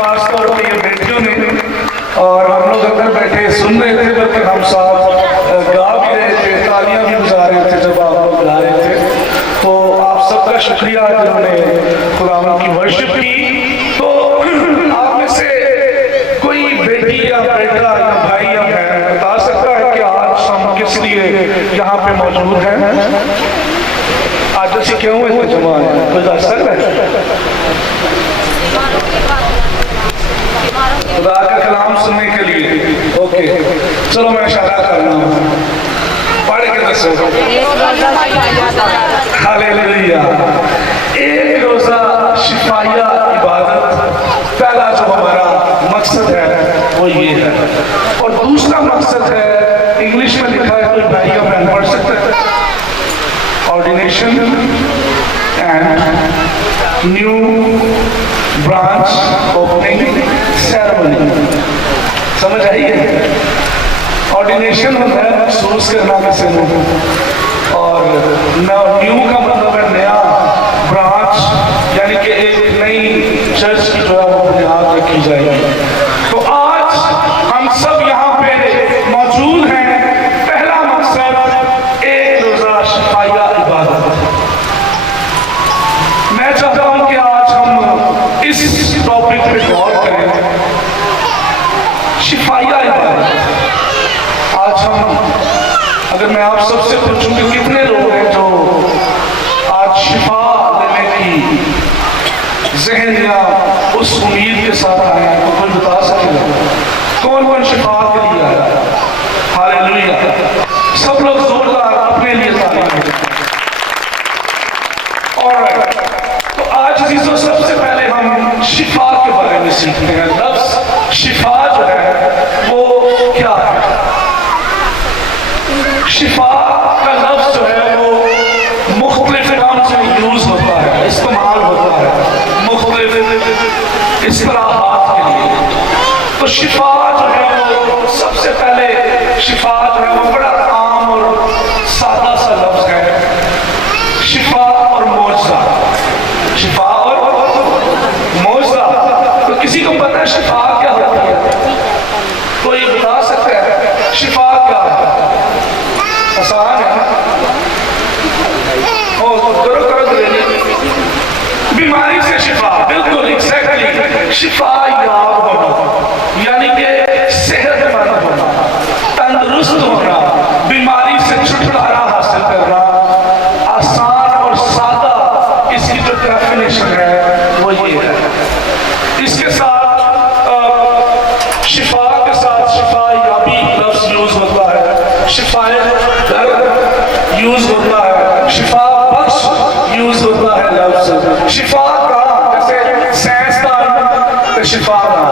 खासतौर पर ये बेटियों ने, और हम लोग अंदर बैठे सुन रहे थे, बल्कि हम साथ गा भी रहे थे, तालियां भी बजा रहे थे जब आप लोग गा रहे थे। तो आप सबका शुक्रिया जिन्होंने खुदावन की वर्शिप की। तो आप में से कोई बेटी या बेटा या भाई या बहन बता सकता है कि आज हम किस लिए यहाँ पे मौजूद हैं? आज ऐसे क्यों हुए थे जमा? कोई बता सकता है? खुदा का कलाम सुनने के लिए। ओके, चलो मैं इशारा कर रहा हूँ, पढ़ के दसो। हालेलुया। एक रोजा शिफाया इबादत, पहला जो हमारा मकसद है वो ये है, और दूसरा मकसद है, इंग्लिश में लिखा है, कोई भाई या बहन पढ़ सकते हैं? Ordination and new branch opening ceremony. समझ आई है? ऑर्डिनेशन होता है महसूस करना किसी को, और न्यू का मतलब है नया, ब्रांच यानी कि एक नई चर्च की जो है वो बुनियाद रखी जाएगी। तो आज हम सब यहाँ पे मौजूद हैं, पहला मकसद एक रोजा शिफाया इबादत। मैं चाहता हूँ कि आज हम इस टॉपिक पे गौर करें, शिफाया इबादत। आज हम, अगर मैं आप सबसे पूछूं कि कितने लोग हैं जो आज शिफा लेने की जहन या उस उम्मीद के साथ आए हैं, तो कोई बता सकेगा कौन कौन शिफा के लिए आया? हालेलुया। सब लोग जोरदार अपने लिए तालियां। और तो आज चीजों सबसे पहले हम शिफा के बारे में सीखते हैं। लफ्ज शिफा जो है वो क्या है? शिफा का लफ्ज जो है वो मुख्तलिफ काम से यूज होता है, इस्तेमाल होता है मुख्तलिफ इस्तिलाहात के लिए। तो शिफा जो है वो सबसे पहले, शिफा जो है वो बड़ा आम और सादा सा लफ्ज है। शिफा और मौजज़ा, शिफा और मौजज़ा। तो किसी को पता है शिफा क्या होती है? कोई बता सकता है शिफा क्या है? आसान है, करो बीमारी से शिफा, बिल्कुल एग्जैक्टली। शिफा याब होना यानी कि सेहतमंद होना, तंदुरुस्त होना, बीमारी से छुटकारा हासिल करना। आसान और सादा इसकी जो डेफिनेशन है वो ये है। इसके साथ शिफा के साथ शिफा याबी लफ्ज यूज होता है, शिफायत यूज होता है, शिफा बख्श यूज होता है लफ्ज। शिफा का जैसे साइंसदान शिफा का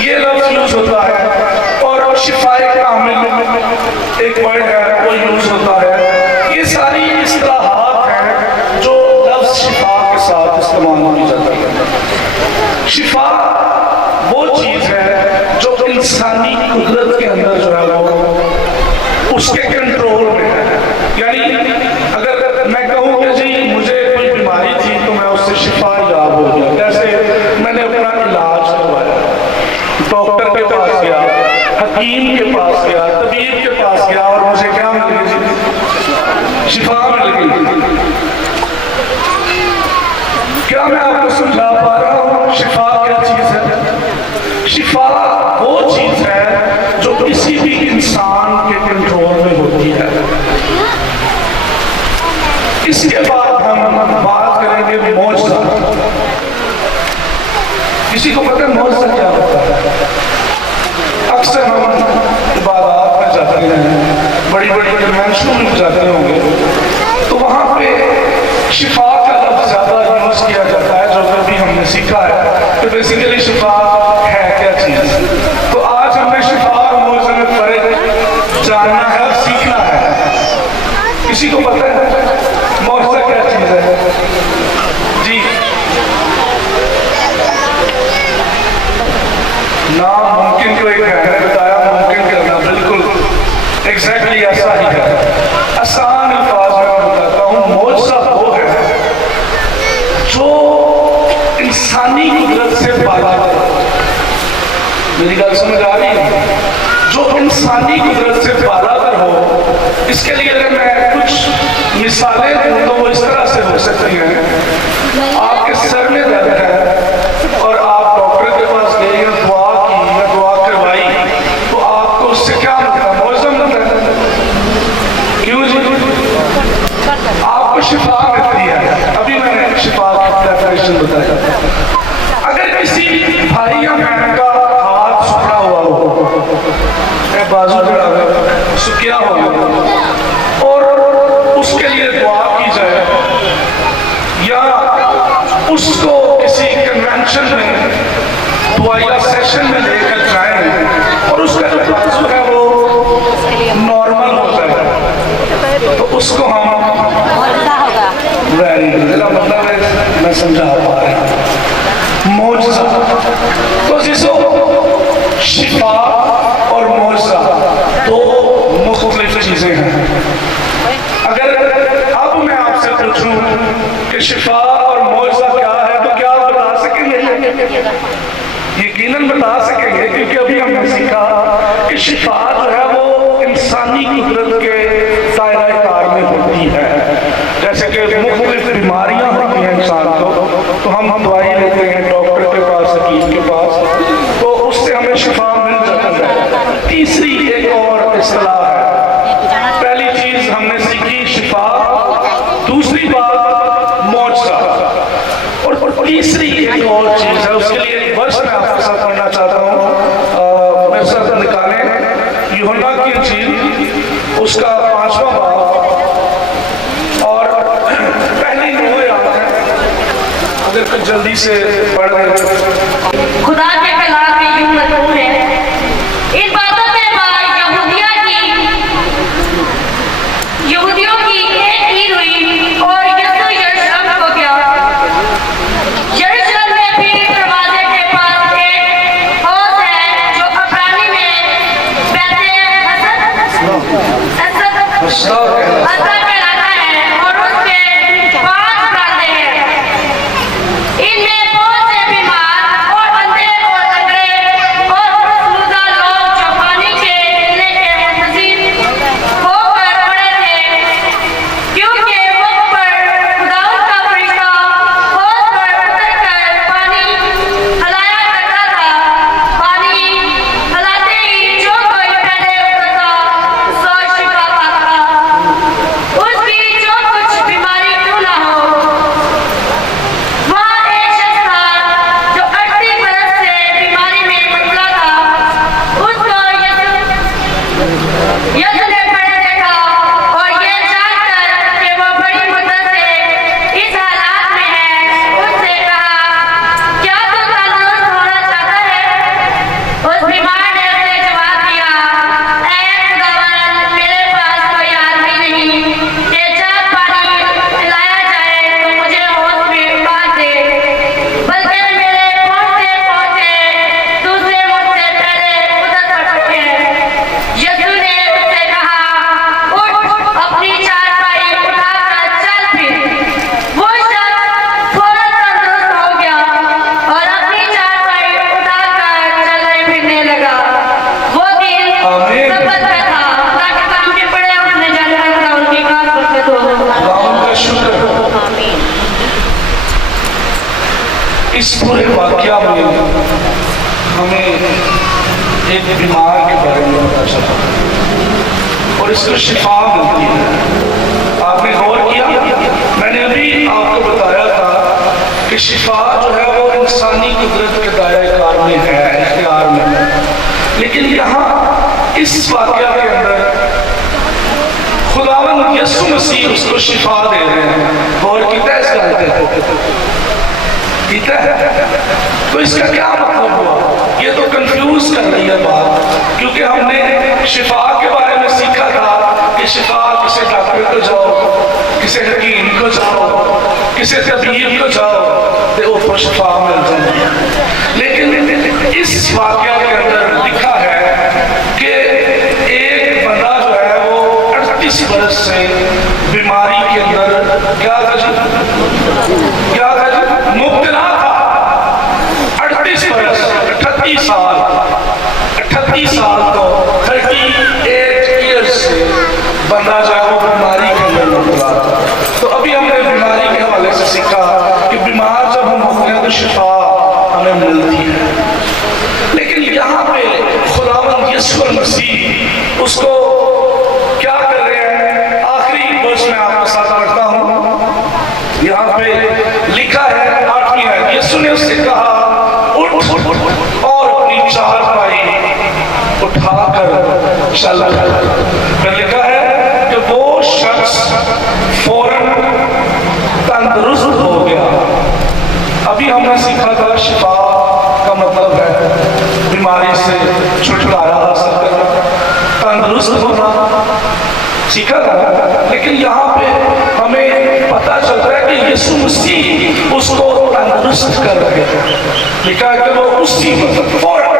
ये लफ्ज यूज होता है, और शिफाए कामिल एक वर्ड है वो यूज होता है। ये सारी इस्तिलाहात हैं जो लफ्ज शिफा के साथ इस्तेमाल की जाती है। शिफा वो चीज है जो इंसानी कुदरत के अंदर जो है वो उसके कंट्रोल में है। यानी अगर मैं कहूँ कि जी मुझे कोई बीमारी थी तो मैं उससे शिफा याब हो गया, जैसे मैंने अपना इलाज करवाया, डॉक्टर के पास गया, हकीम के पास गया, तबीब के पास गया, और मुझे क्या मिल गई? शिफा मिल गई। क्या मैं आपको समझा पा रहा हूँ शिफा क्या चीज है? शिफा वो चीज है जो किसी भी इंसान के कंट्रोल में होती है। इसके बाद हम बात करेंगे मौजज़ा। किसी को पता है मौजज़ा क्या होता है? अक्सर हम इबादत में जाते हैं, बड़ी बड़ी कन्वेंशन में जाते होंगे, तो वहाँ पे शिफा का लफ्ज़ ज़्यादा यूज किया जाता है, जो कभी हमने सीखा है कि बेसिकली शिफा है क्या चीज़। तो आज हमने शिफा और मौजज़ा में फर्क जानना है और सीखना है। किसी को पता है मौजज़ा क्या चीज़ है? जी, नामुमकिन को एक बहन ने बताया मुमकिन करना, बिल्कुल एग्जैक्टली ऐसा ही है। आसान अल्फाज में मैं बताता हूँ, मौजज़ा वो है जो इंसानी कुदरत से बाला मेरी गल समझ आ रही है? जो इंसानी कुदरत से बालातर हो, इसके लिए अगर मैं कुछ मिसालें दूं तो वो इस तरह से हो सकती हैं। आपके सर में दर्द है और आप डॉक्टर के पास गए या दुआ की या दुआ करवाई, तो आपको उससे क्या मिलता है? मौजम मिलता है। क्यों जी? आपको शिफा मिलती है। अभी मैंने शिफा की डेफिनेशन बताया। अगर किसी भाई या बहन का हाथ सुखड़ा हुआ हो, बाजू जड़ा हुआ, सुखिया हो, और उसके लिए दुआ की जाए या उसको किसी कन्वेंशन में दुआया सेशन में लेकर जाए और उसका जो बाजू है वो नॉर्मल होता है, तो उसको हम वेरी गुड, मतलब मैं समझा पा रहा हूं, मौजज़ा। तो जिसको शिफा और मौजज़ा दो मुख्तलिफ चीजें हैं। अगर अब मैं आपसे पूछूं कि शिफा और मौजज़ा क्या है, तो क्या आप बता सकेंगे? यकीनन बता सकेंगे, क्योंकि अभी हमने सीखा कि शिफा जो है वो इंसानी कुदरत के दायरा कार में होती है। जैसे कि मुख्तलिफ बीमारियां होती हैं इंसान को, तो हम दवाई लेते हैं डॉक्टर के पास, हकीम के पास, तो उससे हमें शिफा मिल जाती है। तीसरी एक और इस्तिलाह है। पहली चीज हमने सीखी शिफा, दूसरी बात मौजज़ा, और तीसरी एक और चीज है। उसके लिए एक वर्ष मैं आपके साथ पढ़ना चाहता हूँ। मेरे साथ निकालें यूहन्ना की इंजील, उसका 5वां बाब और पहली 9 आयत है। अगर कुछ जल्दी से पढ़ रहे खुदा के खिलाफ ये यूं मजबूर है। इन बातों में यहूदियों की एक ईद हुई और यीशु यरूशलेम को गया। यरूशलेम में भी दरवाजे के पास एक हौज है जो अब्रानी में बैत-ए-हसद कहलाता है, और उसके 5 बरामदे हैं। इनमें बहुत से बीमार और अंधे और लंगड़े और मसलूदा लोग जो पानी के गिरने के मुंतज़िर होकर पड़े थे, क्योंकि वक्त पर खुदावंद का फरिश्ता हौज पर उतरकर पानी हलाया करता था। पानी हलाते ही जो कोई पहले उतरता सो शिफा पाता, उसकी जो कुछ बीमारी क्यों ना हो। वहाँ एक शख्स था जो 38 बरस से बीमारी में मुबतला था। उसको यीशु ने खड़े देखा और ये जानकर कि वो बड़ी मुद्दत से इस हालात में है, उससे कहा, क्या तू तंदुरुस्त होना चाहता है? उस बीमार ने उसे जवाब दिया, ऐ खुदावंद, मेरे पास कोई आदमी नहीं कि जब पानी पिलाया जाए तो मुझे होश में बांध दे, बल्कि मेरे पहुंचते पहुंचते दूसरे मुझसे पहले उतर पड़ते हैं। यीशु ने उससे कहा, उठ, अपनी चारपाई उठाकर चल फिर। वो शख्स फौरन तंदुरुस्त हो गया और अपनी चारपाई उठाकर चलने फिरने लगा। वो दिन आमीन। सब्बत का था। खुदा के काम के पड़े उसने जानकर था, उनकी खास बरकत हो। का शुक्र। इस पूरे वाकया में हमें एक बीमार के बारे में पता चला और इसको शिफा मिलती है। आपने गौर किया? मैंने अभी आपको बताया था कि शिफा जो है वो इंसानी कुदरत के दायरे कार में है, इख्तियार में है। लेकिन यहाँ इस वाकया के अंदर खुदावंद यीशु मसीह उसको शिफा दे रहे हैं। गौर कितना है इस गल पे? ठीक है, तो इसका क्या मतलब हुआ? ये तो कंफ्यूज कर रही है बात, क्योंकि हमने शिफा के बारे में सीखा था कि शिफा किसी डॉक्टर को जाओ, किसी हकीम को जाओ, किसी तबीब को जाओ तो वो शिफा मिल जाए। लेकिन इस वाकया के अंदर लिखा है कि एक बंदा जो है वो 38 बरस से बीमारी के अंदर क्या था मुब्तला था। 38 बरस, 38 साल 30 साल तो 38 ईयर्स से बंदा जो है वो बीमारी के अंदर मुबतला था। तो अभी हमने बीमारी के हवाले से सीखा कि बीमार जब हम होते हैं तो शिफा हमें मिलती है। लेकिन यहाँ पे खुदावंद यीशु मसीह उसको क्या कर रहे हैं, आखिरी वर्ष में आपके साथ पढ़ता हूँ। यहाँ पे लिखा है 8वीं आयत, यीशु ने उससे कहा उठ और अपनी चारपाई उठाकर चल। फिर लिखा है कि वो शख्स फौरन तंदुरुस्त हो गया। अभी हमने सीखा था शिफा का मतलब है बीमारी से छुटकारा हासिल करना, तंदुरुस्त होना, सीखा था। लेकिन यहाँ पे हमें पता चल रहा है कि यीशु मसीह उसको तंदुरुस्त कर रहे हैं। लिखा है कि वो उसी फौरन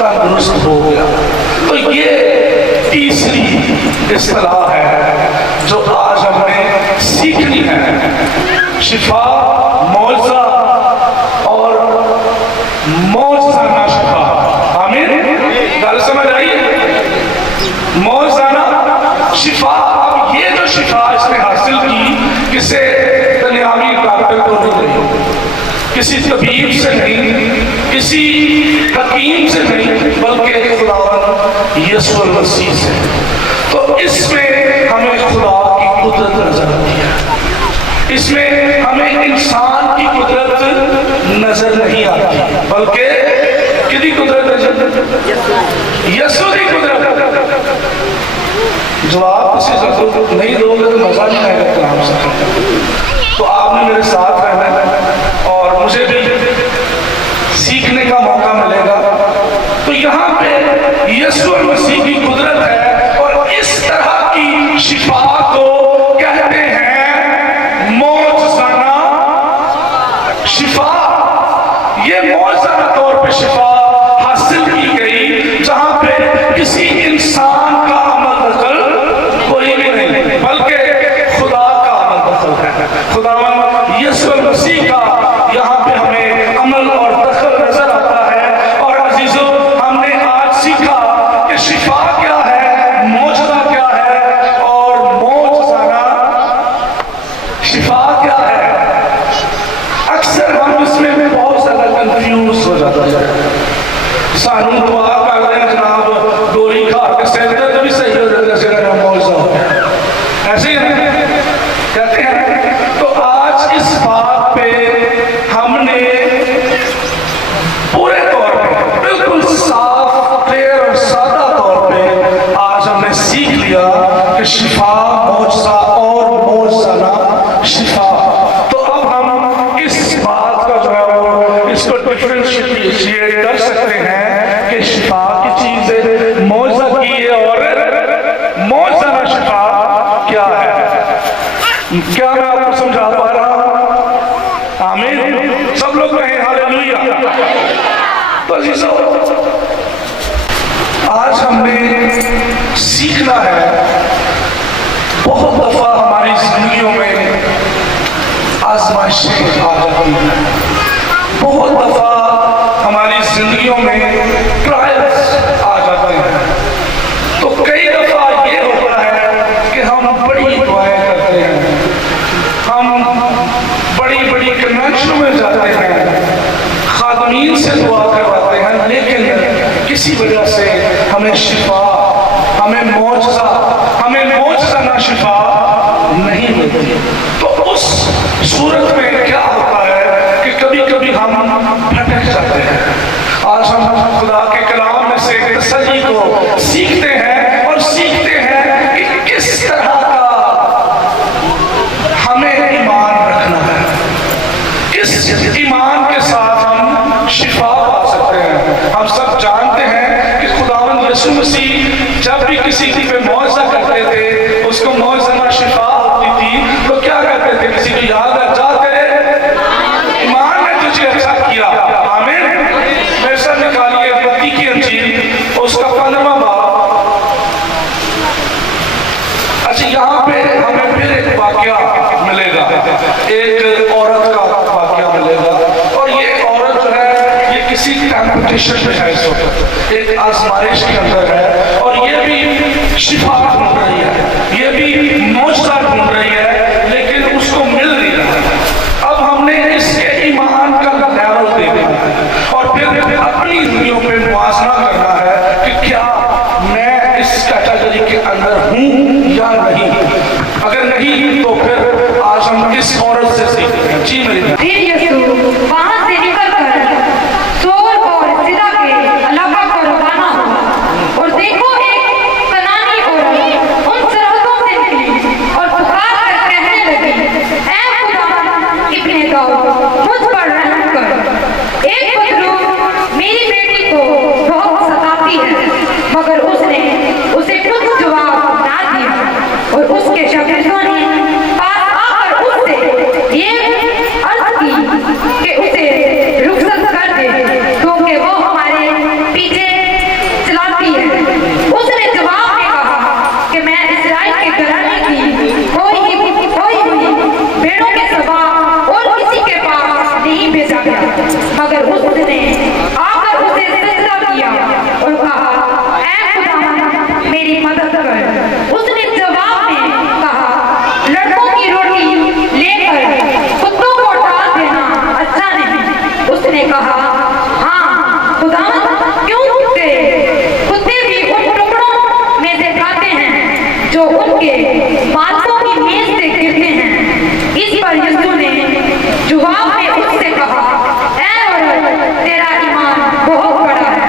तंदुरुस्त हो गया। तो ये तीसरी इस्तिलाह है जो आज हमें सीखनी है। शिफा, मौजा और मौजाना शिफा। आमीन, गल समझ आई? मौजाना शिफा। अब ये जो शिफा इसने हासिल की किसी दुनियावी डॉक्टर को नहीं रही, किसी तबीब से नहीं, किसी हकीम से नहीं, बल्कि खुदावंद यीशु मसीह से। तो इसमें हमें खुदा की कुदरत नजर आती है, इसमें हमें इंसान की कुदरत नजर नहीं आती, बल्कि किसकी कुदरत नजर? यीशु की कुदरत। जवाब किसी नहीं दोगे तो मजा नहीं आएगा कलाम से। तो आपने मेरे साथ रहना है और मुझे भी सीखने का मौका मिलेगा। तो यहाँ पे यीशु मसीह की कुदरत है और इस तरह की शिफा को कहते हैं मौजज़ाना शिफा। ये मौजज़ाना तौर पे शिफा हासिल की गई जहाँ पे किसी इंसान का अमल दखल कोई भी नहीं, बल्कि खुदा का अमल दखल है। खुदावंद यीशु मसीह का यहाँ पे हमें अमल और दखल नजर आता है। और अजीजों, हमने आज सीखा कि शिफा क्या है, मौजज़ा क्या है और मौजज़ाना शिफा क्या है। अक्सर हम इसमें बहुत ज्यादा कंफ्यूज हो जाते हैं। सानू दुआ कर रहे हैं जनाब, गोली खा के सिर दर्द भी सही हो जाता है, जैसे मौजज़ा हो गया, ऐसे ही कहते हैं। तो आज इस बात पे हमने पूरे तौर पे बिल्कुल साफ, क्लियर और सादा तौर पे आज हमने सीख लिया कि शिफा, मौजज़ा और मौजज़ाना शिफा। तो अब हम इस बात का जो है वो इसको डिफरेंशिएट कर सकते हैं कि शिफा की चीज है, मौजज़ा की है और मौजज़ाना शिफा क्या है। क्या मैं आपको समझा पा रहा हूं? आमीन, सब लोग कहें हालेलुया। तो अजीजों, आज हमने सीखना है, बहुत दफा हमारी जिंदगियों में आजमाइशें आ जाती हैं, बहुत दफा हमारी जिंदगियों में ट्रायल्स आ जाते हैं। तो कई दफा ये होता है कि हम बड़ी दुआएं करते हैं, हम बड़ी बड़ी कन्वेंशनों में जाते हैं, खादमीन से दुआ करवाते हैं, लेकिन किसी वजह से हमें शिफा, हमें मौजज़ा, हमें मौजज़ाना शिफा नहीं मिलती। तो उस सूरत में क्या होता है कि कभी कभी हम भटक जाते हैं। आज हम खुदा के कलाम में से तसल्ली को सीखते हैं और सीखते हैं कि किस तरह का हमें ईमान रखना है, किस ईमान के साथ हम शिफा पा सकते हैं। हम सब जानते हैं कि खुदावंद यीशु मसीह जब भी किसी पे मौजज़ा करते थे, उसको मौजज़ाना शिफा होती थी, तो क्या करते थे? किसी को याद है, जा तेरे ईमान ने तुझे अच्छा किया। आमीन। मेरे साथ निकालिए मत्ती की इंजील, उसका 15वां बाब। अच्छा, यहाँ पे हमें फिर एक वाकया मिलेगा, एक औरत का वाकया मिलेगा। और ये औरत जो है, ये किसी कंपटीशन में है इस वक्त, एक आजमाइश के अंदर है, और ये भी शिफा ढूंढ रही है, ये भी मौजज़ा ढूंढ रही है, लेकिन उसको मिल नहीं रहा है। अब हमने इसके ईमान का लेवल देखना है और फिर अपनी दुनिया पे मुआवजा करना है कि क्या मैं इस कैटेगरी के अंदर हूँ या नहीं। अगर नहीं तो फिर आज हम इस औरत से सीखेंगे। जी मेरी बहन। फिर यीशु वहां से निकलकर सोर और सिदा के इलाका को रवाना हुआ, और देखो एक कनानी औरत उन सरहदों से निकली और पुकार कर कहने लगी, ऐ खुदा इब्ने दाऊद, मुझ पर रहम कर। एक बदरू मेरी बेटी को बहुत सताती है। मगर उसने उसे कुछ जवाब ना दिया, और उसके शागिर्दों ने पास आकर उससे ये अर्ज की कि उसे रुखसत कर दे, क्योंकि वो हमारे पीछे चलाती है। उसने जवाब में कहा कि मैं इस्राएल के घराने की खोई हुई भेड़ों के सिवा और किसी के पास नहीं भेजा गया। मगर उसने आकर उसे सजदा किया और कहा, ऐ खुदा मेरी मदद कर। उसने जवाब में कहा, लड़कों की रोटी लेकर कुत्तों को डाल देना अच्छा नहीं। उसने कहा, हाँ खुदावंद, क्योंकि कुत्ते भी उन टुकड़ों में से खाते हैं जो उनके मालिकों की मेज से गिरते हैं। इस पर यीशु ने जवाब में उससे कहा, ऐ औरत, तेरा ईमान बहुत बड़ा है,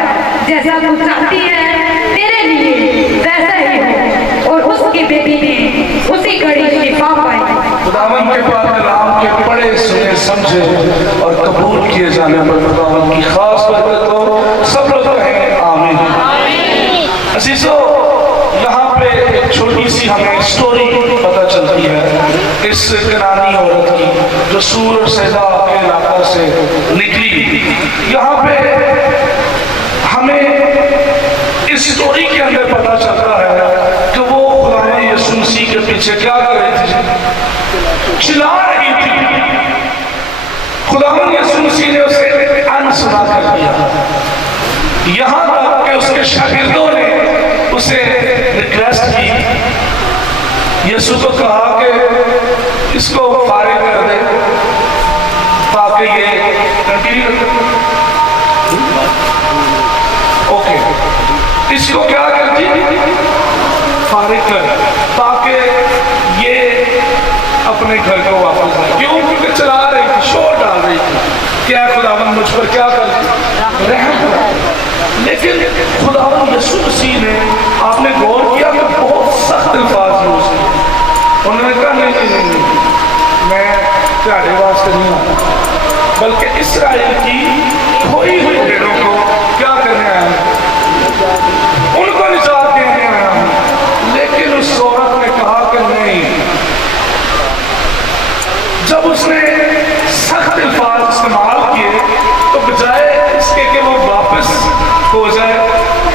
जैसा तू चाहती है तेरे लिए वैसा ही हो। और उसकी बेटी ने उसी घड़ी शिफा पाई। खुदावन के पाक कलाम के पढ़े सुने समझे और कबूल किए जाने पर खुदावन की खास बरकत हो। सब लोग कहें आमीन। अजीजों, यहाँ पे एक छोटी सी हमें स्टोरी पता चलती है इस कनानी औरत की जो सूर और सैदा के इलाका से निकली। यहाँ पे हमें इस स्टोरी के अंदर पता चलता है कि वो खुदा यीशु मसीह के पीछे क्या कर रही थी, चिल्ला रही थी। खुदावन यीशु मसीह ने उसे अनसुना कर दिया, यहाँ तक कि उसके शागिर्दों ने उसे रिक्वेस्ट की, यीशु को कहा कि इसको फारिग कर दे ताकि ये कंटिन्यू। ओके, इसको क्या करती, फारिग कर, ताकि ये अपने घर को वापस आए। क्यों? क्योंकि चला रही थी, शोर डाल रही थी, क्या खुदावन मुझ पर क्या करती, रहम कर। लेकिन खुदावन यीशु मसीह ने, आपने गौर किया कि बहुत सख्त अल्फाज यूज किए। उन्होंने कहा नहीं, मैं तुम्हारे वास्ते नहीं आता, बल्कि इस्राएल की खोई हुई भेड़ों को क्या करने आया, उनको निजात देने आया। लेकिन उस औरत ने कहा कि नहीं। जब उसने सख्त अल्फाज इस्तेमाल किए तो बजाय इसके कि वो वापस हो जाए,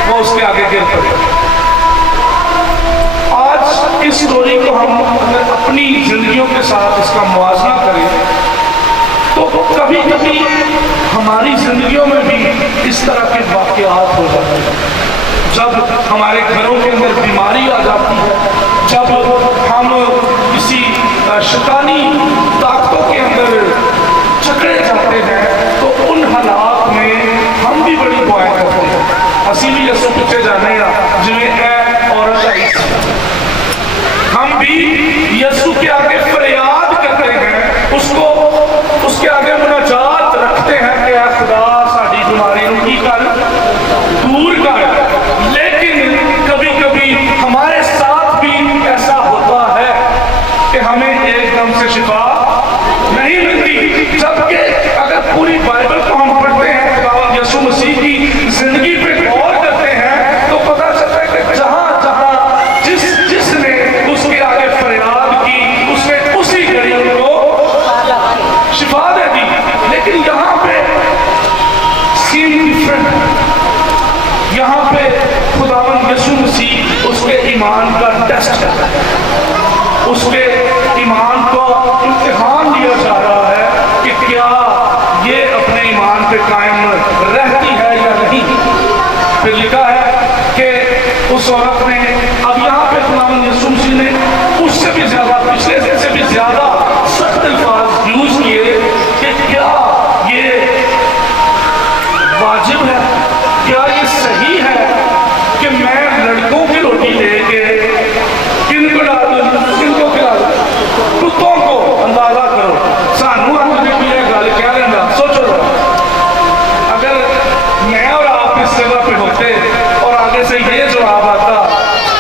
वो उसके आगे गिर पड़े। आज इस स्टोरी को हम अगर अपनी जिंदगियों के साथ इसका मुआवजा करें तो कभी कभी हमारी जिंदगियों में भी इस तरह के वाकयात हो जाते हैं। जब हमारे घरों के अंदर बीमारी आ जाती है, जब हम किसी शैतानी ताकतों के अंदर जकड़े जाते हैं, तो उन हालात में हम भी बड़ी दुआएं करते हैं। असी भी यसू पीछे जाने जिन्हें ऐ औरत आई, हम भी यसू के आगे फरियाद करते हैं, उसके आगे मुनाजात रखते हैं कि ऐ खुदा साड़ी बीमारी की कर, दूर कर। लेकिन कभी कभी हमारे साथ भी ऐसा होता है कि हमें एकदम से शिफा नहीं मिलती। जबकि अगर पूरी बाइबल को हम पढ़ते हैं, खुदा यीशु मसीह की जिंदगी पे गौर करते हैं, तो पता चलता है कि जहां जहां जिसने उसके आगे फरियाद की, उसने उसी घड़ी उनको शिफा दे दी। लेकिन यहाँ पे सीन डिफरेंट। यहाँ पे खुदावन यीशु मसीह उसके ईमान का टेस्ट करता है, उसके ईमान को इम्तिहान दिया जा रहा है कि क्या ये अपने ईमान पे कायम रहती फिर लिखा है कि उस औरत ने, अब यहाँ पे खुदावंद यीशु मसीह ने उससे भी ज्यादा, पिछले दिन से भी ज्यादा सख्त अल्फाज यूज किए कि क्या ये वाजिब है, क्या ये सही है कि मैं लड़कों की रोटी लेके किनको डाल दूं, किनको खिला दूं? कुत्तों को अंदाजा करो। सानू अपने लिए गल क्या लेना, सोचो अगर मैं और आप इस जगह पे होते और आगे से ये जवाब आता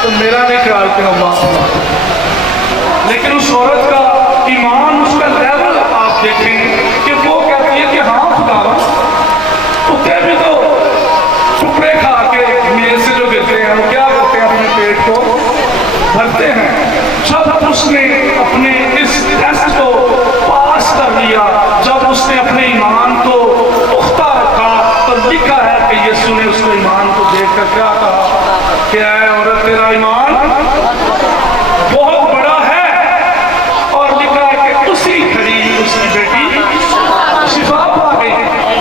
तो मेरा नहीं ख्याल कि हम माफ होते। लेकिन उस औरत का ईमान, उसका लेवल आप देखें कि वो कहती है कि हाँ खुदा, कुत्ते भी तो टुकड़े खा के मेरे से जो गिरते हैं वो क्या करते हैं, अपने पेट को भरते हैं। जब उसने अपने इस टेस्ट को पास कर लिया, जब उसने अपने ईमान को पुख्ता रखा, तो लिखा है कि यीशु ने उसके ईमान को देखकर क्या कहा, क्या है औरत तेरा ईमान बहुत बड़ा है। और लिखा है कि उसी घड़ी उसकी बेटी शिफा पा गई।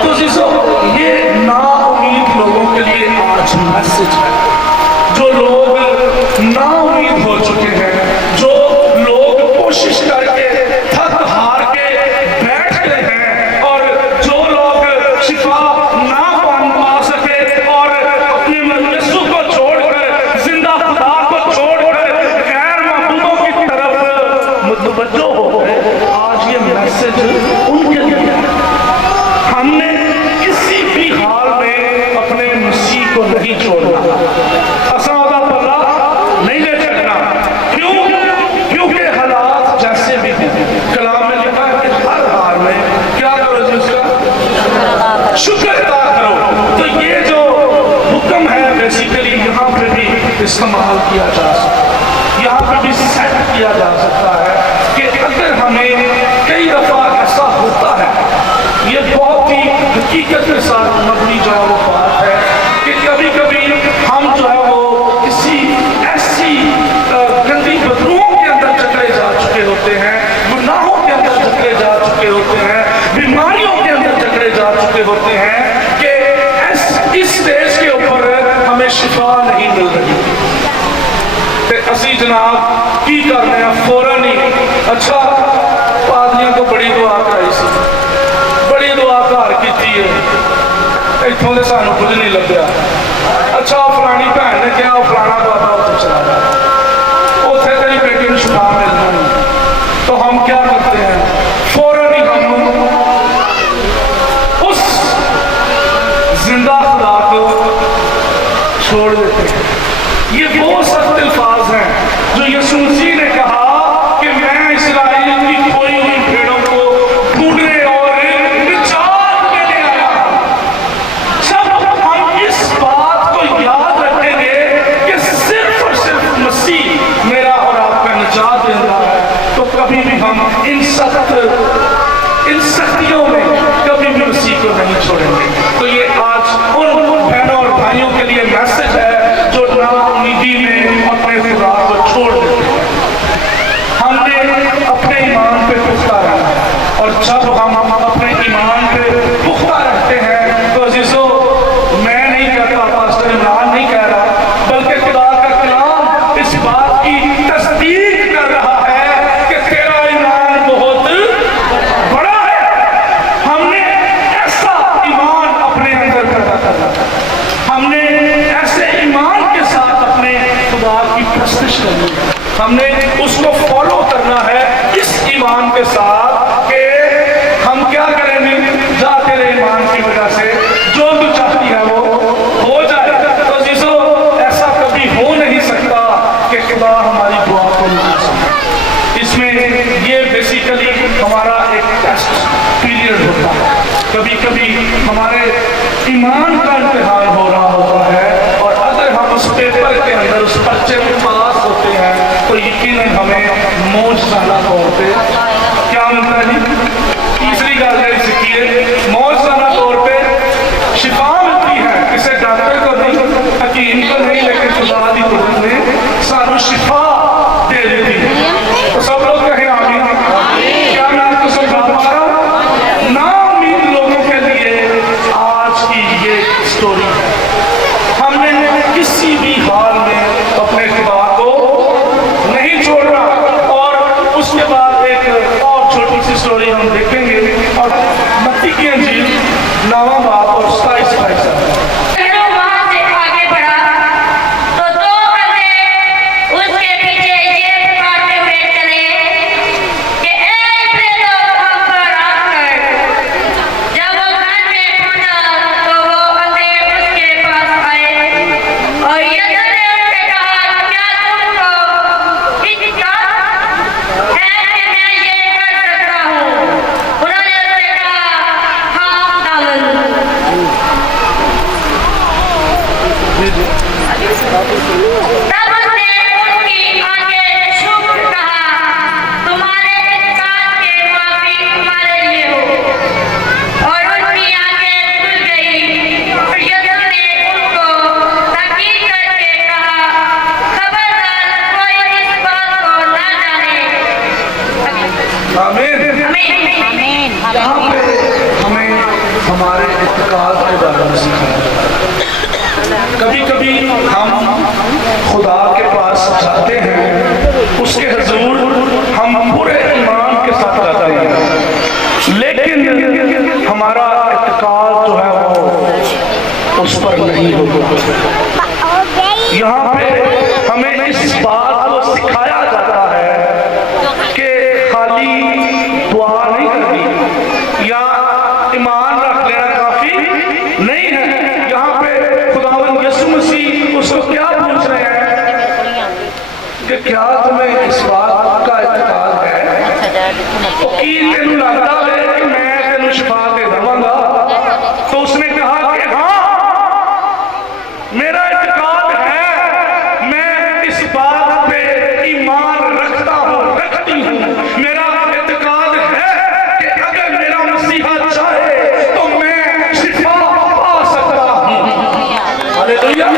तो जिसो ये नाउम्मीद लोगों के लिए आज मैसेज है, जो लोग नाउम्मीद हो चुके हैं, जो लोग कोशिश करके थक हार के बैठ गए हैं, और जो लोग शिफा ना पा सके और अपने यीशु को छोड़कर, जिंदा खुदा को छोड़कर गैर महबूबों की तरफ मुतवज्जो हो गए, आज ये मैसेज उनके लिए है। हमने किसी भी हाल में अपने मसीह को नहीं छोड़ना, असादा पल्ला नहीं ले चलना। क्यों? क्योंकि हालात जैसे भी हैं, कलाम में लिखा है कि हर हाल में क्या करो जी, उसका शुक्र अदा करो। तो ये जो हुक्म है बेसिकली यहाँ पे भी इस्तेमाल किया जा सकता है, यहाँ पे भी सेट किया जा सकता है कि अगर हमें कई दफा ऐसा होता है, ये बहुत ही हकीकत के साथ मबनी जो है वो बात है कि कभी कभी हम जो है वो किसी ऐसी गंदी बदबूओं के अंदर जकड़े जा चुके होते हैं, गुनाहों के अंदर जकड़े जा चुके होते हैं, बीमारियों के अंदर जकड़े जा चुके होते हैं कि इस देश के ऊपर हमें शिफा नहीं मिल रही। असी जनाब की करने फौरन ही, अच्छा पादरियों को बड़ी दुआ कराई सी, बड़ी दुआ घर की है, इतों के सानू कुछ नहीं लग्या। अच्छा फलानी भैन ने कहा फलाना बाबा उत्तर चला गया, उत्थे तेरी बेटी को छुपा मिलना नहीं। तो हम क्या करते हैं, फौरन ही हम उस जिंदा खुदा को छोड़ देते हैं। ये वो सख्त अल्फाज हैं जो यीशु मसीह ने कहा कि मैं इस्राएल की खोई हुई भेड़ों को ढूंढने और निजात देने आया। जब हम इस बात को याद रखेंगे कि सिर्फ और सिर्फ मसीह मेरा और आपका निजात दे रहा है, तो कभी भी हम इन सख्तियों में कभी भी मसीह को नहीं छोड़ेंगे। तो ये आज उन बहनों और भाइयों के लिए मैसेज है जो नाउम्मीदी में अपने खुदा को छोड़ देते हैं। हमने अपने ईमान पे पुख्ता रहना है, और जब हम अपने ईमान पे पुख्ता रहते हैं तो अजीजों, मैं नहीं कहता, पास्टर इमरान नहीं कह रहा, बल्कि खुदा का कलाम इस बात की तस्दीक कर रहा है कि तेरा ईमान बहुत बड़ा है। हमने ऐसा ईमान अपने अंदर पैदा करना है, हमने ऐसे ईमान के साथ अपने खुदा की प्रस्तुति करनी है, हमने उसको फॉलो करना है इस ईमान के साथ कि हम क्या करेंगे, जा तेरे ईमान की वजह से जो तू चाहती है वो हो जाए। तो जिसो ऐसा कभी हो नहीं सकता कि खुदा हमारी दुआ को नहीं सुने। इसमें ये बेसिकली हमारा एक टेस्ट पीरियड होता है, कभी कभी हमारे ईमान का इम्तिहान हो रहा होता है, और अगर हम उस पेपर के अंदर उस पर्चे में पास होते हैं तो यकीनन हमें मौजूदा तौर पे क्या मिलता है जी, तीसरी गल है सीखिए, मौजूदा तौर पे शिफा मिलती है। किसी डॉक्टर को नहीं, हकीम को नहीं, लेकिन खुदा की कुदरत ने सानू शिफा दे दी है। तो सब लोग कहें आमीन। क्या मैं आपको समझा पा रहा हूँ? नाउम्मीद लोगों के लिए आज की ये स्टोरी है। हमने किसी भी हाल में अपने इत्तिबा को नहीं छोड़ना। और उसके बाद एक और छोटी सी स्टोरी हम देखेंगे और मत्ती की इंजील 9वां बाब और 27 पैसा। वहां से आगे बढ़ा तो दो बंदे उसके पीछे ये पुकारते हुए चले कि ऐ प्रेतो हम पर राम कर। जब वो घर में पहुंचा तो वो बंदे उसके पास आए और यीशु ने उनसे कहा, क्या तुमको इच्छा है कि मैं ये कर सकता हूँ? उन्होंने उससे कहा, हाँ दामन। तब उसने उनकी आंखें छूकर कहा, तुम्हारे इत्कार के माफी तुम्हारे लिए हो। और उनकी आंखें खुल गई और यीशु ने उनको ताकीद करके कहा, खबरदार कोई इस बात को ना जाने। आमीन। आमीन। यहाँ पे हमें हमारे इत्तिकाद के बारे में सिखाया जाता है। कभी कभी हम खुदा के पास जाते हैं, उसके हुजूर हम पूरे ईमान के साथ जाते हैं, लेकिन हमारा इत्तिकाद जो है वो उस पर नहीं होता। यहाँ पे हमें इस बात को सिखाया जाता है कि खाली दुआ नहीं करनी या ईमान रख लेना काफी नहीं है। यहाँ पे खुदावंद यीशु मसीह उसको क्या पूछ रहे हैं कि क्या तुम्हें इस बात का इत्तिकाद है कि तेनू लगता है कि मैं तेनू शिफा दे देवांगा? तो उसने कहा कि हाँ, मेरा इत्तिकाद है, मैं इस बात पे ईमान रखता हूँ, रखती हूँ। मेरा इत्तिकाद है कि अगर मेरा मसीहा चाहे तो मैं शिफा पा सकता हूँ। हालेलुया।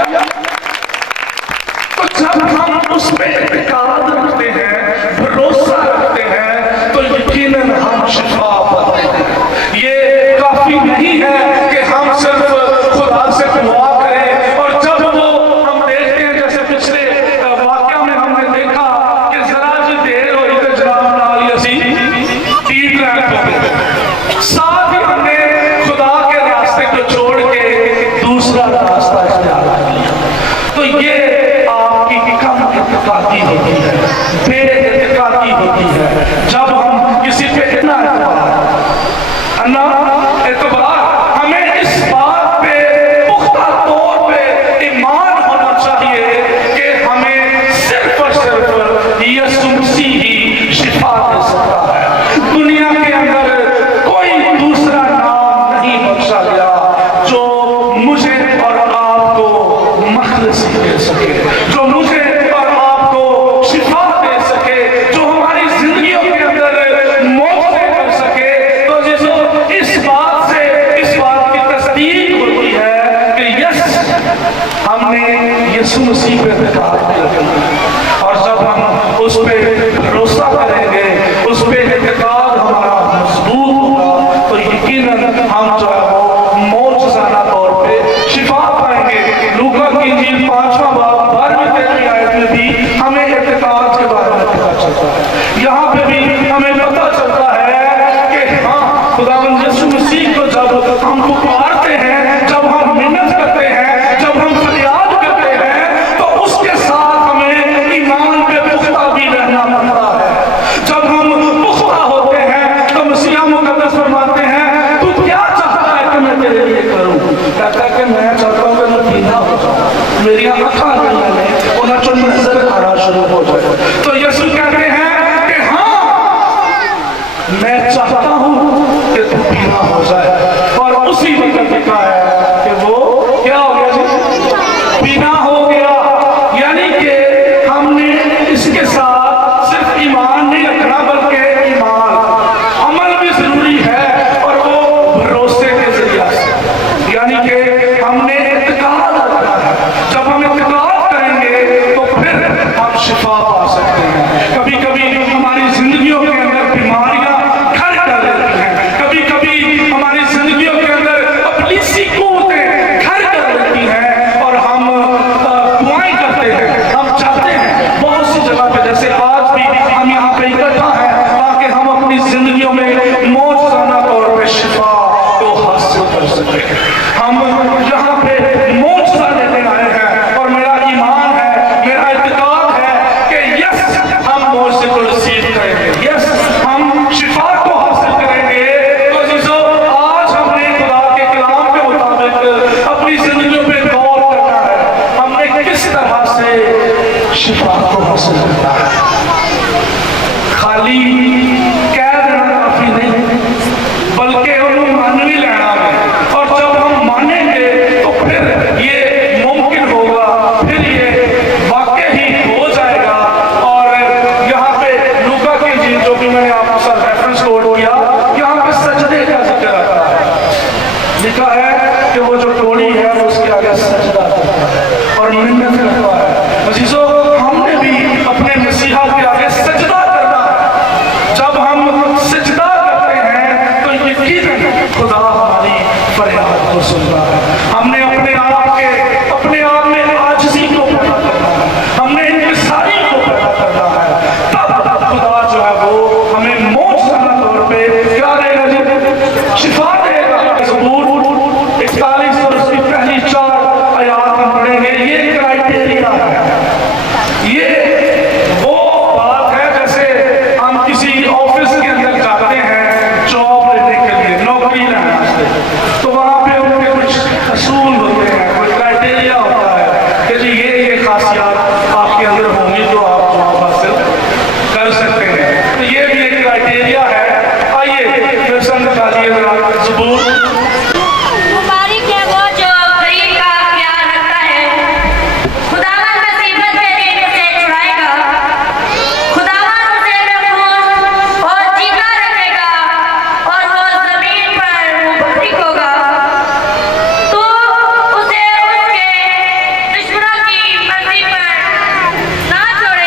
तो जब हम उस पे इत्तिकाद रखते हैं, भरोसा रखते हैं, तो यकीनन हम शिफा पाते हैं। ये काफी नहीं है कि हम सिर्फ खुदा से दुआ करें और जब वो हम देखते हैं, जैसे पिछले वाक्य में हमने देखा कि जरा जी देर हुई तो जनाब नाल असी तीर रैंप हो गए। साथ ही हमने खुदा के रास्ते को छोड़ के दूसरा रास्ता इख्तियार कर लिया। तो ये आपकी कम इत्तिकादी होती है, बेइत्तिकादी होती है। जब हम किसी पे इतना एतबार, हमें इस बात पे पुख्ता तौर पे ईमान होना चाहिए कि हमें सिर्फ और सिर्फ यीशु मसीह ही शिफा दे सकता है। दुनिया के अंदर कोई दूसरा नाम नहीं बख्शा गया जो मुझे और आपको मखलसी दे सके, जो मुझे और आपको शिफा दे सके, जो हमारी जिंदगियों के अंदर मौत कर सके। तो जिसको इस बात की तस्दीक होती है कि यस, हमने यीशु मसीह पे इत्तिकाद किया और जब हम उस पे भरोसा करेंगे, उस पे इत्तिकाद हमारा मजबूत होगा, तो यकीनन हम जो है वो मौजज़ाना तौर पे शिफा पाएंगे। लूका की इंजील 5वां बाब 12वीं आयत में भी हमें इत्तिकाद के बारे में पता चलता है। यहाँ पे भी हमें पता चलता है कि हाँ, खुदावंद यीशु मसीह को जब हम पुकारते हैं, जब हम मिन्नत करते हैं, जब हम फरियाद करते हैं, तो उसके साथ हमें ईमान पे पुख्ता भी रहना पड़ता है। जब हम पुख्ता होते हैं तो मसीहा मुकद्दस फरमाते हैं, तू क्या चाहता है कि मैं तेरे लिए करूं? कहता है कि मैं चाहता हूं कि मैं पीना हो जाऊं, मेरी आंखें में उन्हें जो नजर आना शुरू हो जाए। तो यीशु कहते हैं कि हाँ, मैं चाहता हूं कि तू पीना हो जाए। और उसी वक्त लिखा है कि वो क्या हो गया जी? पीना हो गया। यानी कि हमने इसके साथ सिर्फ ईमान नहीं रखना, बल्कि ईमान अमल भी जरूरी है और वो भरोसे के जरिए से। यानी कि हमने इत्तिकाद रखना है। जब हम इत्तिकाद सकता है। खाली कह देना काफी नहीं, बल्कि उन्होंने मान भी लेना है। और जब हम मानेंगे तो फिर ये मुमकिन होगा, फिर ये वाकई ही हो जाएगा। और यहाँ पे लूका की चीज जो कि मैंने आपके साथ रेफरेंस कोड किया, यहाँ पे सजदे का जिक्र आता है। लिखा है कि वो जो टोली है वो उसके आगे सजदा करता है और मिन्नत करता है। अजीजों, हमने भी अपने मसीहा के आगे सजदा करना है। जब हम सजदा करते हैं तो यकीनन खुदा हमारी फरियाद को सुनता है। हमने अपने आप में आजिज़ी को पैदा करना है, हमने इंकिसारी को पैदा करना है। तब खुदा जो है वो हमें मौजूदा तौर पे क्या देगा जी? शिफा देगा। ज़बूर 41 और उसकी पहली 4 आयात हम पढ़ेंगे। ये क्राइटेरिया है, ये वो बात है जैसे हम किसी ऑफिस के अंदर जाते हैं जॉब लेने के लिए, नौकरी लेने वास्ते, तो वहाँ पे उनके कुछ असूल होते हैं, कुछ क्राइटेरिया होता है कि जी ये खासियत आपके अंदर होंगी तो आप जॉब हासिल कर सकते हैं। तो ये भी एक क्राइटेरिया है। आइए फिर से निकालिए ज़बूर। मुबारक है वो जो गरीब का ख्याल रखता है। खुदावन मुसीबत के दिन उसे छुड़ाएगा। खुदावन उसे महफूज और जीता रखेगा और वो जमीन पर मुबारक होगा। तो उसे उसके दुश्मनों की मर्जी पर ना छोड़।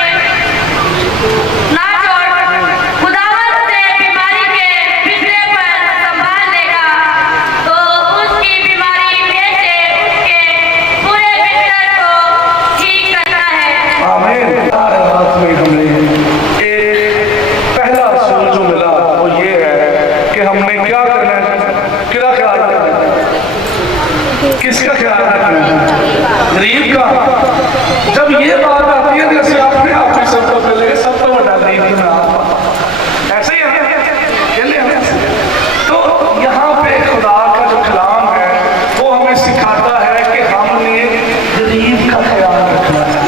खुदावन उसे बीमारी के बिस्तरे पर संभाल लेगा। तो उसकी बीमारी में से उसके पूरे बिस्तर को ठीक करता है। आमीन। हर बात में हमें एक पहला असूल जो मिला वो ये है कि हमने क्या करना है, किसका ख्याल रखना है, किसका ख्याल रखना है? गरीब का। जब ये बात आती है जैसे अपने आप ही सबको पहले सब तो बड़ा गरीब ना ऐसे ही है। तो यहाँ पे खुदा का जो कलाम है वो हमें सिखाता है कि हमने गरीब का ख्याल रखना है।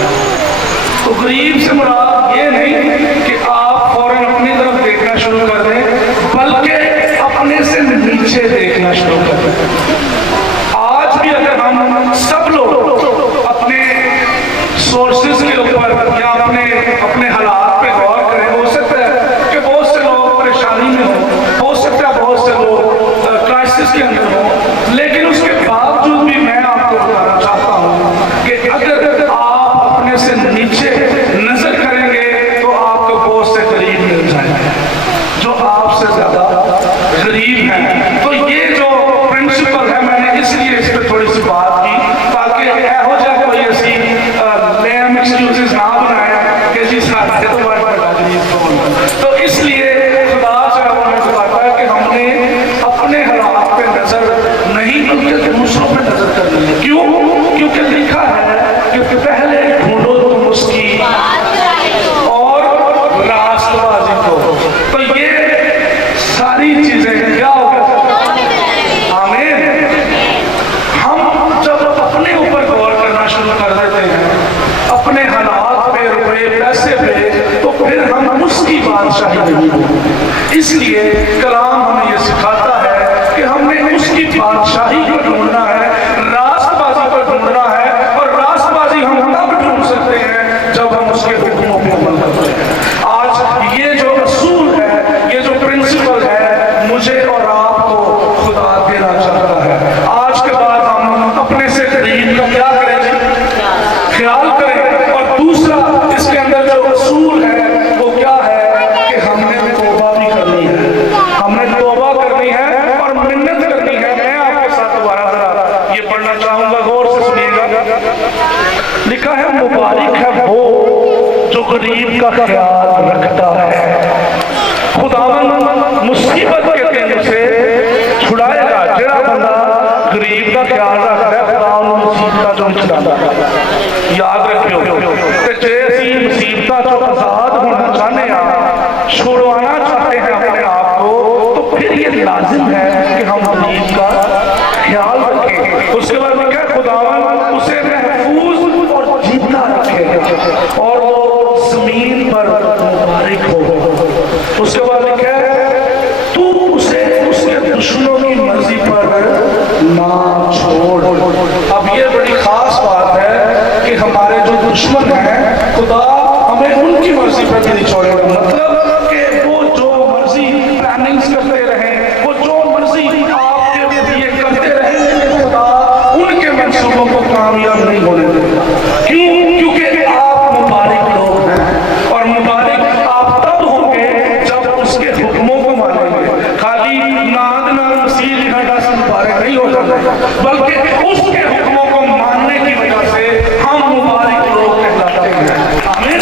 तो गरीब से मुराद ये नहीं कि आप फौरन अपनी तरफ देखना शुरू कर दें, बल्कि अपने से नीचे देखना शुरू कर दें। आज भी अगर हम सब लोग अपने सोर्सेज के ऊपर या अपने हालात पे गौर करें, हो सकता है कि बहुत से लोग परेशानी में हो सकता है बहुत से लोग क्राइसिस के अंदर हो, लेकिन उसके बावजूद भी मैं आपको बताना चाहता हूँ कि अगर आप अपने से नीचे नजर करेंगे तो आपको बहुत से गरीब मिल जाएंगे जो आपसे ज्यादा गरीब हैं। तो ये जो प्रिंसिपल है, मैंने इसलिए इस पर थोड़ी सी बात की ताकि हो जाए कोई ऐसी लेम एक्सक्यूजेस ना बनाए कि जी सारे तो बड़ा गरीब कौन। तो इसलिए खुदा से हमें बताता है कि हमने अपने हालात पे नजर नहीं बल्कि दूसरों पे नजर करनी है। क्यों? क्योंकि लिखा है कि पहले ढूंढो तुम उसकी और रास्तबाजी को। तो ये सारी चीजें क्या होगा? आमीन। हम जब अपने ऊपर गौर करना शुरू कर देते हैं, अपने हालात पे, रुपए पैसे पे, तो फिर हम उसकी बादशाही नहीं होगी। इसलिए कलाम हमें ये सिखाता है कि हमने उसकी बादशाही को ढूंढना है, रास्तबाजी को ढूंढना है। और रास्तबाजी हम तब ढूंढ सकते हैं जब हम उसके हुक्मों पे अमल करते हैं। आज ये जो असूल है, ये जो प्रिंसिपल है, मुझे और आपको खुदा देना चाहता है। आज के बाद हम अपने से गरीब का क्या करें? ख्याल करें। और दूसरा इसके अंदर जो असूल है वो क्या है कि हमने तौबा भी करनी है, हमने तौबा करनी है और मिन्नत करनी है। मैं आपके साथ दोबारा जरा ये पढ़ना चाहूंगा, गौर से सुनिएगा। लिखा है मुबारक है वो जो गरीब का ख्याल रखता है। खुदावन मुसीबत के दिन से छुड़ाएगा। जेड़ा बंदा गरीब का ख्याल रखता है, खुदा उन्हें मुसीबत जो छुड़ाता है। याद रखियो कि जे असी मुसीबत जो आजाद होना चाहते हैं, छुड़वाना चाहते हैं अपने आप को, तो फिर ये लाजिम है कि हम गरीब का ख्याल रखें। उसके बाद लिखा है खुदावन उसे महफूज और जीता रखेगा और वो जमीन उसके बाद लिखा है तू उसे उसके दुश्मनों की मर्जी पर ना छोड़। अब ये बड़ी खास बात है कि हमारे जो दुश्मन हैं खुदा हमें उनकी मर्जी पर भी नहीं छोड़ेगा। मतलब कि वो जो मर्जी प्लानिंग्स करते रहे, वो जो मर्जी आपके लिए करते रहे, खुदा उनके मंसूबों को कामयाब नहीं होने देगा। क्यों? क्योंकि आप मुबारक लोग हैं और मुबारक आप तब होंगे जब उसके हुक्मों को मानेंगे। खाली नाद नाल मसीह लिखा से मुबारक नहीं हो जाता, बल्कि उसके हुक्मों को मानने की वजह से हम मुबारक लोग कहलाते हैं। आमीन।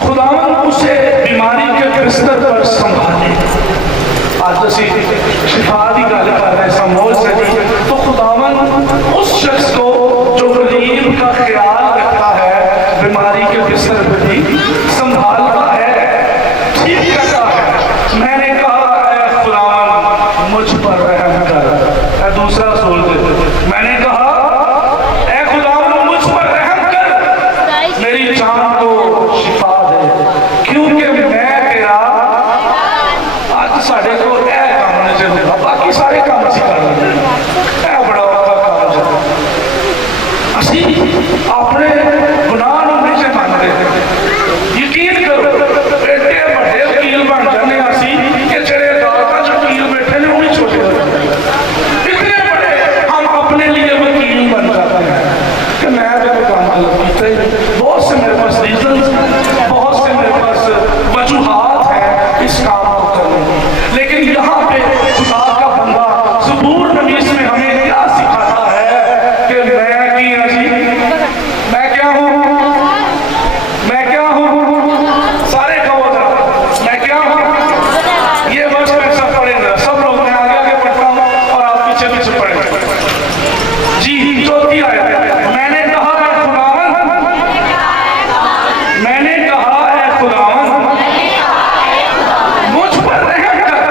खुदावन उसे बीमारी के बिस्तर पर संभाले। आज असी शिफा की गल कर रहे समोल से, तो खुदावन उस शख्स को जो गरीब का ख्याल रखता है बीमारी के बिस्तर पर भी संभालता है, ठीक करता है। मैंने कहा ऐ खुदावन मुझ पर रहम कर। दूसरा सोल दे, मैंने कहा ऐ खुदावन मुझ पर रहम कर, मेरी जान को शिफा दे, क्योंकि मैं तेरा आज साढ़े को काम से होगा, बाकी सारे काम असी कर लेंगे। बड़ा औखा काम है, असी अपने गुनाह नहीं से मानते। यकीन करो एडे बड़े वकील बन जाने असी कि जेड़े अदालत च वकील बैठे ने वो छोटे इतने बड़े हम अपने लिए वकील बन जाते हैं कि मैं तो काम अलग किया। बहुत से मेरे पास रीजन, बहुत से मेरे पास वजूहात हैं इस काम को करने की, लेकिन यहाँ पे खुदा का बंदा ज़बूर नवीस में हमें क्या सिखाता है कि मैं की अजी मैं क्या हूँ, मैं क्या हूँ, सारे कहो जरा मैं क्या हूँ। ये वर्ष में सब पढ़ेंगे, सब लोग, मैं आगे आगे पढ़ता हूँ और आप पीछे पीछे पढ़ेंगे। जी चौथी आयत, मैंने कहा है खुदावन, मैंने कहा है खुदावन मुझ पर रहम कर,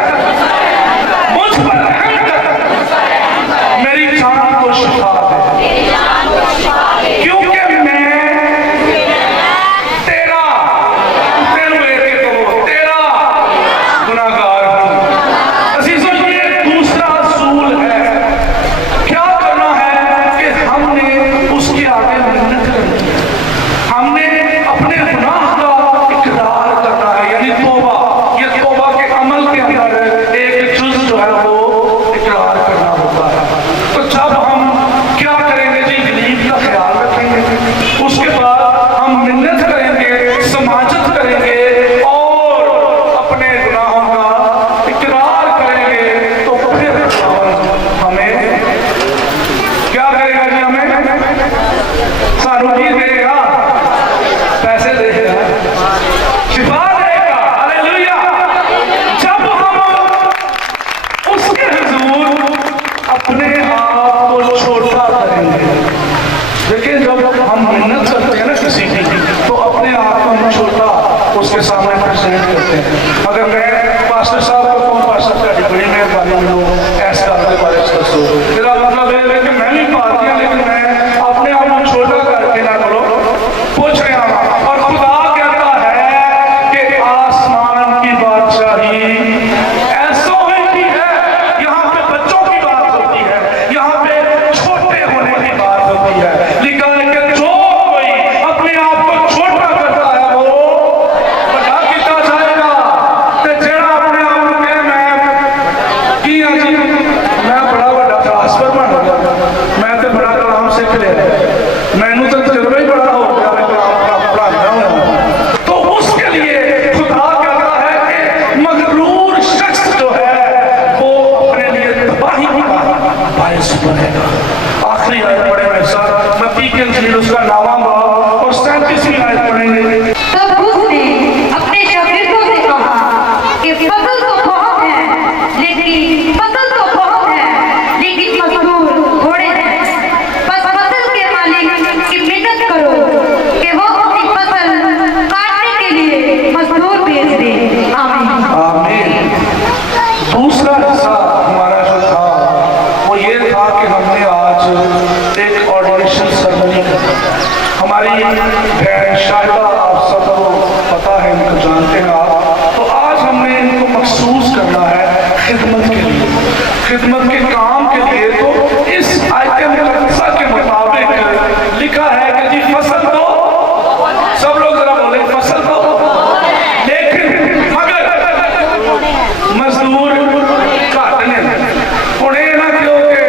मुझ पर रहम कर, मेरी जान को शिफा दे, क्योंकि मैं तेरा, तेरू लेके कहो तेरा गुनाहगार हूँ। अजीजों ये दूसरा असूल है, क्या करना है कि हमने उसके आगे मिन्नत करनी है, हमने अपने गुनाह का इकरार करना है, यानी तौबा। ये तौबा के अमल के अंदर एक जुज जो है वो इकरार करना होता है। तो जब हम क्या करेंगे जी, गरीब का ख्याल रखेंगे, उसके बाद हम मिन्नत करेंगे, समाजत करेंगे और अपने गुनाहों का इकरार करेंगे, तो फिर हमें क्या करेगा जी, हमें सारू की देगा, पैसे देगा, शिफा देगा। हालेलुया। जब हम उसके हुजूर अपने आप को छोटा करेंगे, देखिए जब हम मिन्नत करते हैं ना किसी की, तो अपने आप को हम छोटा उसके सामने प्रेजेंट करते हैं। अगर मैं पास्टर साहब को कहूँ पास्टर साहब बड़ी मेहरबानी मैंने ऐसा के बारे में दसो, मेरा मतलब है कि मैं भी पाती हूँ, लेकिन मैं अपने आप को छोटा करके ना करो, पूछ रहे हैं। और खुदा कहता है कि आसमान की बादशाही ऐसा होती है, यहाँ पे बच्चों की बात होती है, यहाँ पे छोटे होने की बात होती है। लिखा है कि जो कोई अपने आप को छोटा करता है वो बड़ा किया जाएगा, ते जेड़ा अपने आप को कहे मैं की जी मैं बड़ा बड़ा ट्रांसफर बन गया, मैं तो बड़ा कलाम सीख लिया, मैनू तो तजुर्बा ही बड़ा हो गया, मैं पढ़ाता हूँ। तो उसके लिए खुदा कहता है कि मगरूर शख्स जो है वो अपने लिए तबाही का बायस बनेगा। आखिरी आयत पढ़े मेरे साथ, मत्ती की इंजील उसका 9वां बाब और 37वीं आयत पढ़ेंगे। तब उसने अपने शागिर्दों से कहा कि फसल तो बहुत है, लेकिन फसल तो बहुत है, लेकिन मजदूर थोड़े हैं। बस फसल के मालिक की मिन्नत करो कि वो अपनी फसल काटने के लिए मजदूर भेज दे। आमीन। आमीन। दूसरा हिस्सा हमारा जो था वो ये था कि हमने आज एक ऑर्डिनेशन सेरेमनी की। हमारी बहन शाहिदा, आप सबको पता है, इनको जानते हैं आप। तो आज हमने इनको मखसूस करना है खिदमत के लिए, खिदमत के काम के लिए। तो इस आयत मुकद्दसा के मुताबिक लिखा है कि जी फसल दो, सब लोग जरा बोले फसल दो, लेकिन मगर मजदूर घट ने पुणे ना क्योंकि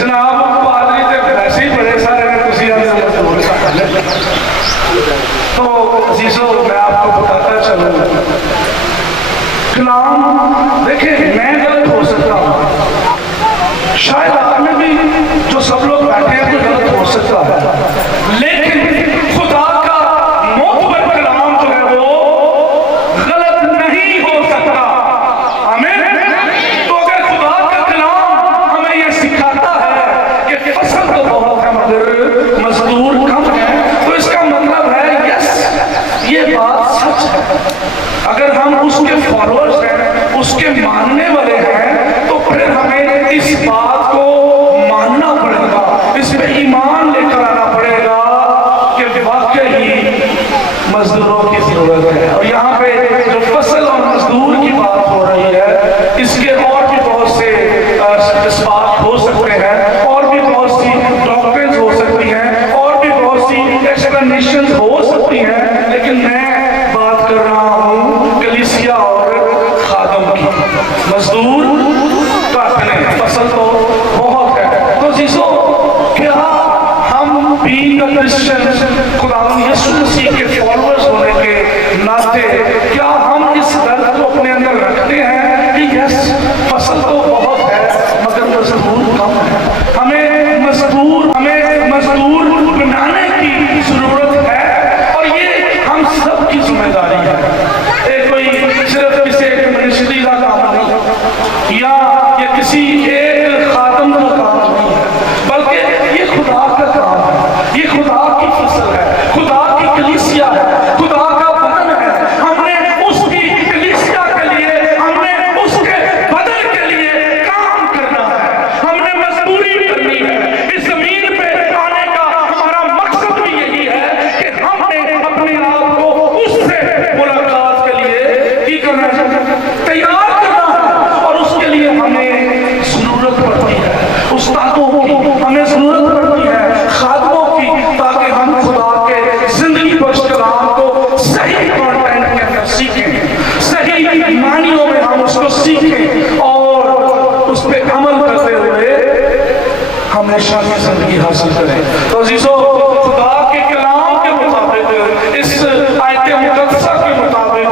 जनाब पादरी तो वैसे ही बड़े सारे ने, मजदूर घट। तो अजीजों, मैं आपको बताता चलूँ, कलाम देखिए मैं गलत हो सकता हूँ, शायद आप में भी जो सब लोग बैठे हैं तो गलत हो सकता है, लेकिन खुदा का मोहब्बत कलाम जो है वो गलत नहीं हो सकता। आमीन। तो अगर खुदा का कलाम हमें ये सिखाता है कि फसल तो बहुत है मगर मजदूर कम है, तो इसका मतलब है यस, ये बात सच है। अगर हम उसके फॉलोअर्स हैं, उसके मानने वाले हैं, तो फिर हमें इस बात को मानना पड़ेगा, इस पे ईमान लेकर आना पड़ेगा कि वाकई मजदूरों की जरूरत है। और यहाँ पे जो फसल और मजदूर की बात हो रही है, इसके और भी बहुत से इस्बात हो सकते हैं, और भी बहुत सी डॉक्ट्रिन्स हो सकती हैं, और भी बहुत सी एक्सप्लेनेशंस हो सकती हैं, लेकिन मैं बात कर रहा हूँ कलीसिया और खादम की। मजदूर काटने, फसल तो बहुत है। तो जीसो, क्या हम भी क्रिश्चियन खुदा यीशु मसीह के फॉलोअर्स होने के नाते क्या हम इस दर्द को अपने अंदर रखते हैं कि यस फसल तो बहुत है मगर मजदूर कम है, हमें मजदूर बनाने की जरूरत है, और ये हम सब की जिम्मेदारी है। कोई सिर्फ किसी एक मिनिस्ट्री का काम नहीं, या ये किसी एक खातम का काम नहीं है, बल्कि ये खुदा का काम है, ये खुदा की फसल है, खुदा की कलीसिया है, खुदा का बदन है। हमने उसकी कलीसिया के लिए, हमने उसके बदन के लिए काम करना है, हमने मजदूरी करनी है। इस जमीन पे आने का हमारा मकसद भी यही है कि हमने अपने आप को उससे मुलाकात के लिए की करना है, तैयार करना है। और उसके लिए हमें जरूरत पड़ती है उस्तादों की, हमें जरूरत पड़ती है खादमों की, ताकि हम खुदा के जिंदगी बख्श कलाम को सही कंटेंट के अंदर सीखें, सही मानियों में हम उसको सीखें और उस पर अमल करते हुए हमेशा की जिंदगी हासिल करें। तो अजीजों, खुदा के कलाम के मुताबिक, इस आयत मुकद्दसा के मुताबिक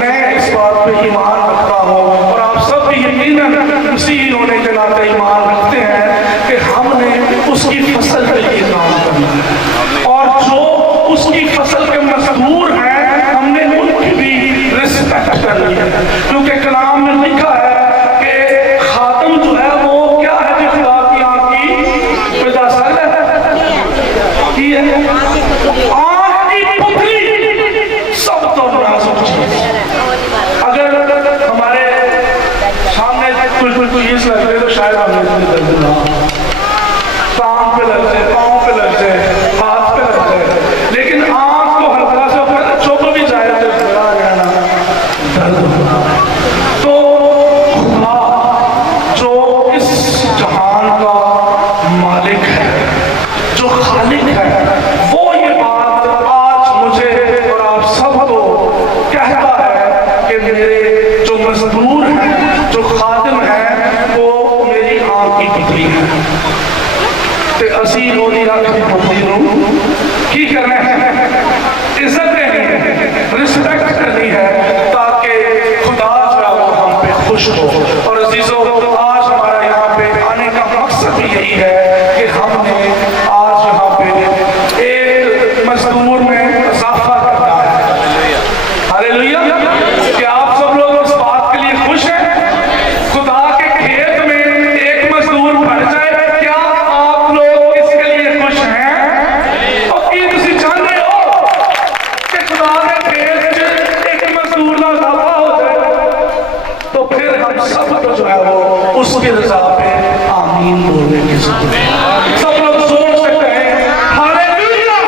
मैं इस बात पे ईमान रखता हूँ, और आप सब भी यकीनन मसीही होने के नाते ईमान रखते हैं कि हमने उसकी फसल के लिए काम करना है, और जो उसकी फसल के मजदूर हैं हमने उनकी भी रिस्पेक्ट करनी है, क्योंकि कलाम में लिखा है कि खातम जो है वो क्या है, जो खुदा की आँख की पैदाशर है, आँख की पुतली सब तो नाजुक चीज। अगर हमारे सामने कुछ चीज लग रही तो शायद हमें दर्द ना, कान पे लग जाए, पाँव पे लग जाए, हाथ पे लग जाए, लेकिन आँख को हल्का सा चुप भी जाए तो बड़ा गया ना दर्द होगा। तो खुदा जो इस जहान का मालिक है, जो खालिक है, वो ये बात आज मुझे और आप सबको कहता है कि मेरे जो मजदूर हैं, जो खादिम हैं, वो मेरी आँख की पुतली है। ते असी रोनी रख की पुतली नूं की करना है, इज्जत देनी है, रिस्पेक्ट करनी है, ताकि खुदा जो है वो हम पे खुश हो। और अजीजों, आज हमारा यहाँ पे आने का मकसद भी यही है कि हमने आज यहाँ पे एक मजदूर में इजाफा करना है। हालेलुया। क्या आप सब लोग इस बात के लिए खुश हैं? खुदा के खेत में एक मजदूर बढ़ जाए, क्या आप लोग इसके लिए खुश हैं? और की तुम चाहते हो कि खुदा के खेत में एक मजदूर का इजाफा हो जाए, तो फिर हम सब को जो है वो उसके रजा पे आमीन बोलने की जरूरत है। सब लोग जोर से कहें हालेलुया।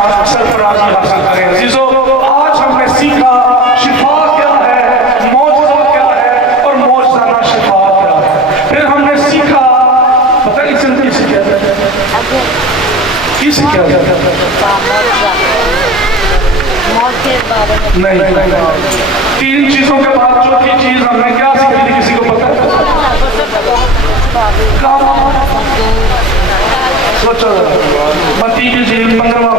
साथ सरफराजी हासिल करें। अजीजों, आज हमने सीखा शिफा क्या है, मौजज़ा क्या है और मौजज़ाना शिफा क्या है। फिर हमने सीखा, पता है इससे किसे क्या है, किसे क्या है, नहीं, तीन चीजों के बाद चौथी चीज हमने क्या सीखी थी, किसी को पता है? काम सोचो, 15वां